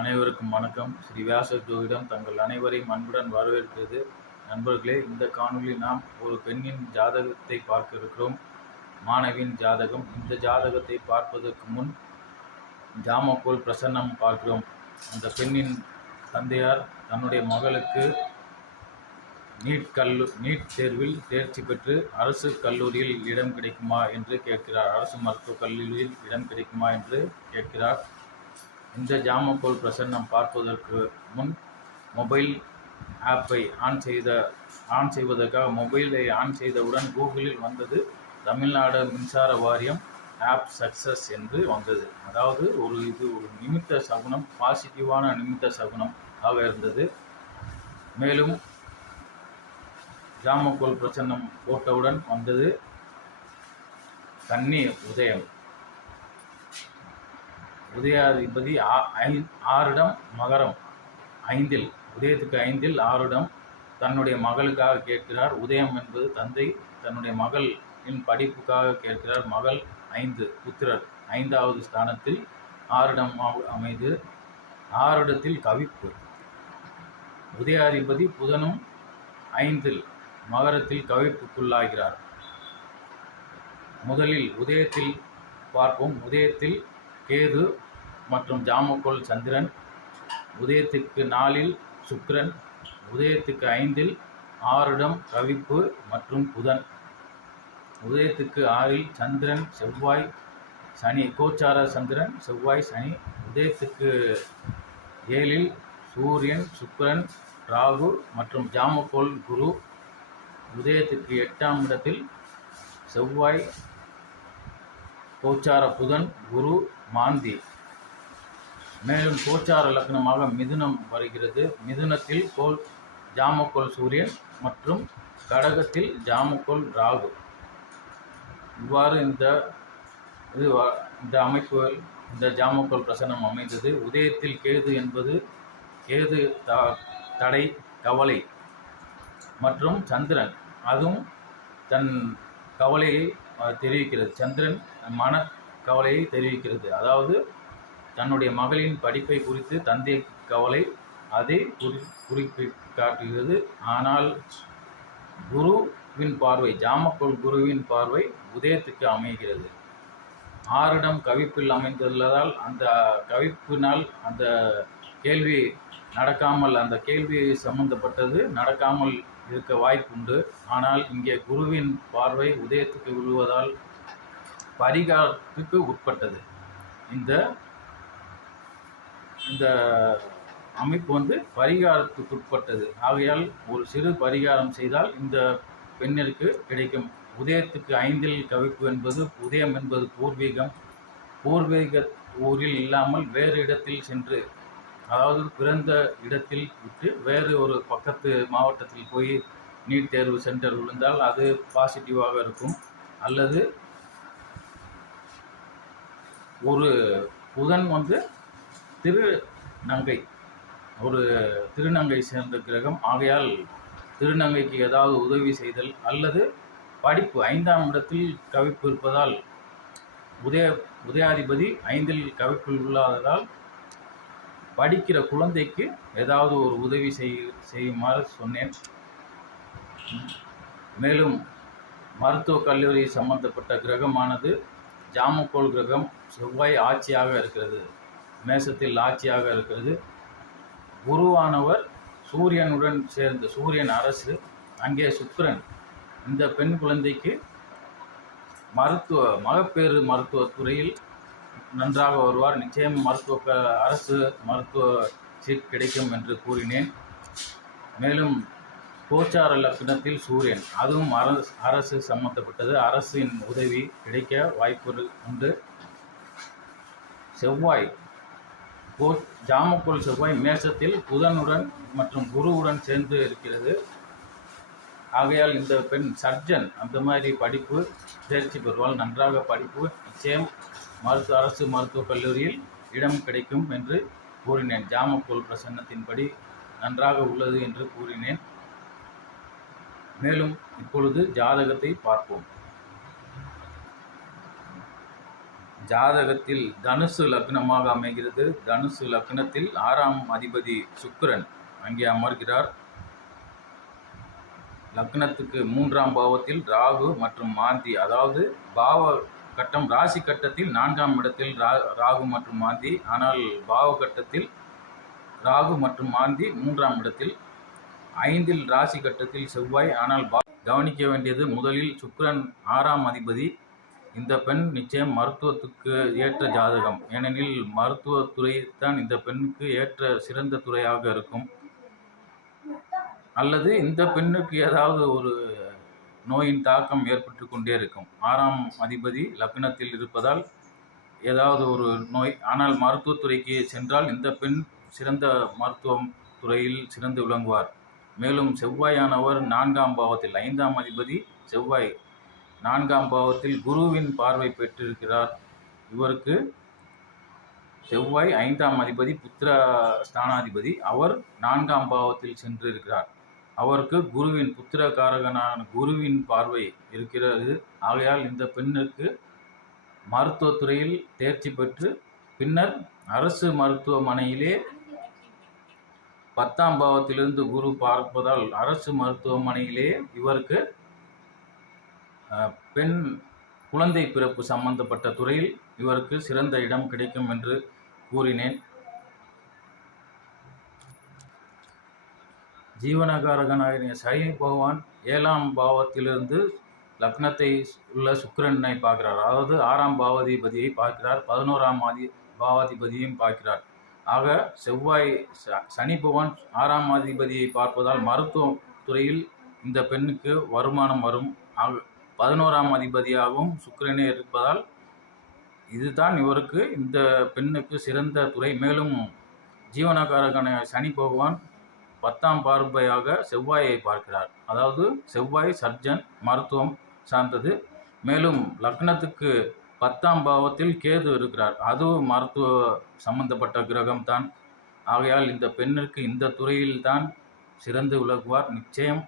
அனைவருக்கும் வணக்கம். ஸ்ரீ வியாச ஜோதிடம் தங்கள் அனைவரையும் அன்புடன் வரவேற்கிறது. நண்பர்களே இந்த காணொலி நாம் ஒரு பெண்ணின் ஜாதகத்தை பார்க்க இருக்கிறோம். மாணவியின் ஜாதகம். இந்த ஜாதகத்தை பார்ப்பதற்கு முன் ஜாமக்கோல் பிரசன்னம் பார்க்கிறோம். அந்த பெண்ணின் தந்தையார் தன்னுடைய மகளுக்கு நீட் கல்லு நீட் தேர்வில் தேர்ச்சி பெற்று அரசு கல்லூரியில் இடம் கிடைக்குமா என்று கேட்கிறார். அரசு மருத்துவக் கல்லூரியில் இடம் கிடைக்குமா என்று கேட்கிறார். இந்த ஜாமக்கோல் பிரசன்னம் பார்ப்பதற்கு முன் மொபைல் ஆப்பை ஆன் செய்த ஆன் செய்வதற்காக மொபைலை ஆன் செய்தவுடன் கூகுளில் வந்தது தமிழ்நாடு மின்சார வாரியம் ஆப் சக்சஸ் என்று வந்தது. அதாவது ஒரு இது ஒரு நிமித்த சகுனம் பாசிட்டிவான நிமித்த சகுனம் ஆக இருந்தது. மேலும் ஜாமக்கோல் பிரசன்னம் போட்டவுடன் வந்தது தண்ணீர் உதயம் உதயாதிபதி ஆ- ஆறிடம் மகரம். ஐந்தில் உதயத்துக்கு ஐந்தில் ஆறிடம் தன்னுடைய மகளுக்காக கேட்கிறார். உதயம் என்பது தந்தை தன்னுடைய மகளின் படிப்புக்காக கேட்கிறார். மகள் ஐந்து புத்திரர் ஐந்தாவது ஸ்தானத்தில் ஆறிடம் அம- அமைது. ஆறிடத்தில் கவிப்பு. உதயாதிபதி புதனும் ஐந்தில் மகரத்தில் கவிப்புக்குள்ளாகிறார். முதலில் உதயத்தில் பார்ப்போம். உதயத்தில் கேது மற்றும் ஜாமக்கோள் சந்திரன் உதயத்துக்கு நாலில் சுக்கிரன் உதயத்துக்கு ஐந்தில் ஆறிடம் கவிப்பு மற்றும் புதன். உதயத்துக்கு ஆறில் சந்திரன் செவ்வாய் சனி கோச்சார சந்திரன் செவ்வாய் சனி. உதயத்துக்கு ஏழில் சூரியன் சுக்கரன் ராகு மற்றும் ஜாமக்கோல் குரு. உதயத்துக்கு எட்டாம் இடத்தில் செவ்வாய் கோச்சார புதன் குரு. மாந்தி. மேலும் கோச்சார லக்னமாக மிதுனம் வருகிறது. மிதுனத்தில் கோல் ஜாமக்கோல் சூரியன் மற்றும் கடகத்தில் ஜாமக்கோல் ராகு. இவ்வாறு இந்த இது இந்த அமைப்புகள் இந்த ஜாமக்கோல் பிரசனம் அமைந்தது. உதயத்தில் கேது என்பது கேது த தடை கவலை மற்றும் சந்திரன். அதுவும் தன் கவலையை தெரிவிக்கிறது. சந்திரன் மன கவலையை தெரிவிக்கிறது. அதாவது தன்னுடைய மகளின் படிப்பை குறித்து தந்தை கவலை அதை குறி குறிப்பி காட்டுகிறது ஆனால் குருவின் பார்வை ஜாமக்கோள் குருவின் பார்வை உதயத்துக்கு அமைகிறது. ஆறிடம் கவிப்பில் அமைந்துள்ளதால் அந்த கவிப்பினால் அந்த கேள்வி நடக்காமல் அந்த கேள்வி சம்பந்தப்பட்டது நடக்காமல் இருக்க வாய்ப்புண்டு. ஆனால் இங்கே குருவின் பார்வை உதயத்துக்கு விழுவதால் பரிகாரத்துக்கு உட்பட்டது. இந்த இந்த அமைப்பு வந்து பரிகாரத்துக்கு உட்பட்டது. ஆகையால் ஒரு சிறு பரிகாரம் செய்தால் இந்த பெண்ணிற்கு கிடைக்கும். உதயத்துக்கு ஐந்தில் கவிப்பு என்பது உதயம் என்பது பூர்வீகம். பூர்வீக ஊரில் இல்லாமல் வேறு இடத்தில் சென்று அதாவது பிறந்த இடத்தில் விட்டு வேறு ஒரு பக்கத்து மாவட்டத்தில் போய் நீட் தேர்வு சென்டர் விழுந்தால் அது பாசிட்டிவாக இருக்கும். அல்லது ஒரு புதன் வந்து திருநங்கை. ஒரு திருநங்கை சேர்ந்த கிரகம். ஆகையால் திருநங்கைக்கு ஏதாவது உதவி செய்தல் அல்லது படிப்பு ஐந்தாம் இடத்தில் கவிப்பு இருப்பதால் உதய உதயாதிபதி ஐந்தில் கவிப்பில் உள்ளாததால் படிக்கிற குழந்தைக்கு ஏதாவது ஒரு உதவி செய் செய்யுமாறு சொன்னேன். மேலும் மருத்துவக் கல்லூரி சம்பந்தப்பட்ட கிரகமானது ஜாமக்கோல் கிரகம் செவ்வாய் ஆட்சியாக இருக்கிறது. மேசத்தில் ஆட்சியாக இருக்கிறது. குருவானவர் சூரியனுடன் சேர்ந்த சூரியன் அரசு அங்கே சுக்கிரன். இந்த பெண் குழந்தைக்கு மருத்துவ மகப்பேறு மருத்துவத்துறையில் நன்றாக வருவார். நிச்சயம் மருத்துவ க- அரசு மருத்துவ சீட் கிடைக்கும் என்று கூறினேன். மேலும் கோச்சார லக்னத்தில் சூரியன். அதுவும் அரசு அரசு சம்பந்தப்பட்டது. அரசின் உதவி கிடைக்க வாய்ப்பு உண்டு. செவ்வாய் கோ ஜாமக்கோல் செவ்வாய் மேசத்தில் புதனுடன் மற்றும் குருவுடன் சேர்ந்து இருக்கிறது. ஆகையால் இந்த பெண் சர்ஜன். அந்த மாதிரி படிப்பு தேர்ச்சி பெறுவாள். நன்றாக படிப்பு நிச்சயம் மருத்துவ அரசு மருத்துவக் கல்லூரியில் இடம் கிடைக்கும் என்று கூறினேன். ஜாமக்கோல் பிரசன்னத்தின்படி நன்றாக உள்ளது என்று கூறினேன். மேலும் இப்பொழுது ஜாதகத்தை பார்ப்போம். ஜாதகத்தில் தனுசு லக்னமாக அமைகிறது. தனுசு லக்னத்தில் ஆறாம் அதிபதி சுக்கிரன் அங்கே அமர்கிறார். லக்னத்துக்கு மூன்றாம் பாவத்தில் ராகு மற்றும் மாந்தி அதாவது பாவ கட்டம் ராசி கட்டத்தில் நான்காம் இடத்தில் ரா ராகு மற்றும் மாந்தி ஆனால் பாவ கட்டத்தில் ராகு மற்றும் மாந்தி மூன்றாம் இடத்தில் ஐந்தில் ராசி கட்டத்தில் செவ்வாய். ஆனால் பா கவனிக்க வேண்டியது முதலில் சுக்ரன் ஆறாம் அதிபதி. இந்த பெண் நிச்சயம் மருத்துவத்துக்கு ஏற்ற ஜாதகம். ஏனெனில் மருத்துவத்துறை தான் இந்த பெண்ணுக்கு ஏற்ற சிறந்த துறையாக இருக்கும். அல்லது இந்த பெண்ணுக்கு ஏதாவது ஒரு நோயின் தாக்கம் ஏற்பட்டு கொண்டே இருக்கும். ஆறாம் அதிபதி லக்னத்தில் இருப்பதால் ஏதாவது ஒரு நோய். ஆனால் மருத்துவத்துறைக்கு சென்றால் இந்த பெண் சிறந்த மருத்துவம் துறையில் சிறந்து விளங்குவார். மேலும் செவ்வாயானவர் நான்காம் பாவத்தில் ஐந்தாம் அதிபதி செவ்வாய் நான்காம் பாவத்தில் குருவின் பார்வை பெற்றிருக்கிறார். இவருக்கு செவ்வாய் ஐந்தாம் அதிபதி புத்திர ஸ்தானாதிபதி. அவர் நான்காம் பாவத்தில் சென்று இருக்கிறார் அவருக்கு குருவின் புத்திரகாரகனான குருவின் பார்வை இருக்கிறது. ஆகையால் இந்த பெண்ணுக்கு மருத்துவத்துறையில் தேர்ச்சி பெற்று பின்னர் அரசு மருத்துவமனையிலே பத்தாம் பாவத்திலிருந்து குரு பார்ப்பதால் அரசு மருத்துவமனையிலே இவருக்கு பெண் குழந்தை பிறப்பு சம்பந்தப்பட்ட துறையில் இவருக்கு சிறந்த இடம் கிடைக்கும் என்று கூறினேன். ஜீவனகாரகனாகிய சனி பகவான் ஏழாம் பாவத்திலிருந்து லக்னத்தை உள்ள சுக்கிரனை பார்க்கிறார். அதாவது ஆறாம் பாவாதிபதியை பார்க்கிறார் பதினோராம் ஆதி பாவாதிபதியையும் பார்க்கிறார். ஆக செவ்வாய் ச- சனி பகவான் ஆறாம் அதிபதியை பார்ப்பதால் மருத்துவ துறையில் இந்த பெண்ணுக்கு வருமானம் வரும். ஆக பதினோராம் அதிபதியாகவும் சுக்கிரனே இருப்பதால் இதுதான் இவருக்கு இந்த பெண்ணுக்கு சிறந்த துறை. மேலும் ஜீவனகாரகன சனி பகவான் பத்தாம் பார்வையாக செவ்வாயை பார்க்கிறார். அதாவது செவ்வாய் சர்ஜன் மருத்துவம் சார்ந்தது. மேலும் லக்னத்துக்கு பத்தாம் பாவத்தில் கேது இருக்கிறார். அதுவும் மருத்துவ சம்பந்தப்பட்ட கிரகம் தான் ஆகையால் இந்த பெண்ணிற்கு இந்த துறையில்தான் சிறந்து விளக்குவார். நிச்சயம்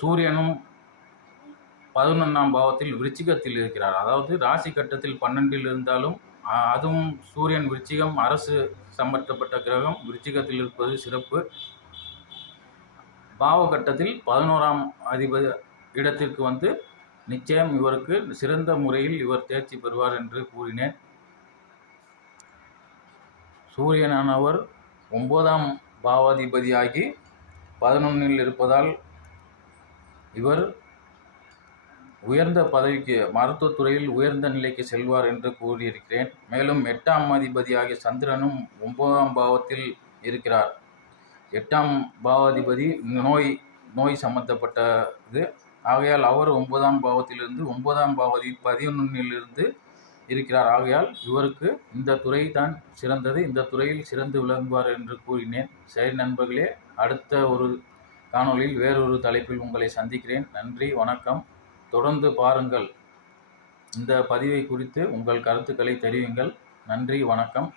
சூரியனும் பதினொன்றாம் பாவத்தில் விருச்சிகத்தில் இருக்கிறார். அதாவது ராசி கட்டத்தில் பன்னெண்டில் இருந்தாலும் அதுவும் சூரியன் விருச்சிகம் அரசு சம்பந்தப்பட்ட கிரகம் விருச்சிகத்தில் இருப்பது சிறப்பு. பாவகட்டத்தில் பதினோராம் அதிபதி இடத்திற்கு வந்து நிச்சயம் இவருக்கு சிறந்த முறையில் இவர் தேர்ச்சி பெறுவார் என்று கூறினேன். சூரியனானவர் ஒன்பதாம் பாவாதிபதியாகி பதினொன்றில் இருப்பதால் இவர் உயர்ந்த பதவிக்கு மருத்துவத்துறையில் உயர்ந்த நிலைக்கு செல்வார் என்று கூறியிருக்கிறேன். மேலும் எட்டாம் அதிபதியாகிய சந்திரனும் ஒன்பதாம் பாவத்தில் இருக்கிறார். எட்டாம் பாவாதிபதி நோய் நோய் சம்பந்தப்பட்டது. ஆகையால் அவர் ஒன்பதாம் பாவத்திலிருந்து ஒன்பதாம் பாவதி பதினொன்னிலிருந்து இருக்கிறார். ஆகையால் இவருக்கு இந்த துறை தான் சிறந்தது. இந்த துறையில் சிறந்து விளங்குவார் என்று கூறினேன். சரி நண்பர்களே அடுத்த ஒரு காணொளியில் வேறொரு தலைப்பில் உங்களை சந்திக்கிறேன். நன்றி வணக்கம். தொடர்ந்து பாருங்கள். இந்த பதிவை குறித்து உங்கள் கருத்துக்களை தெரிவிங்கள். நன்றி வணக்கம்.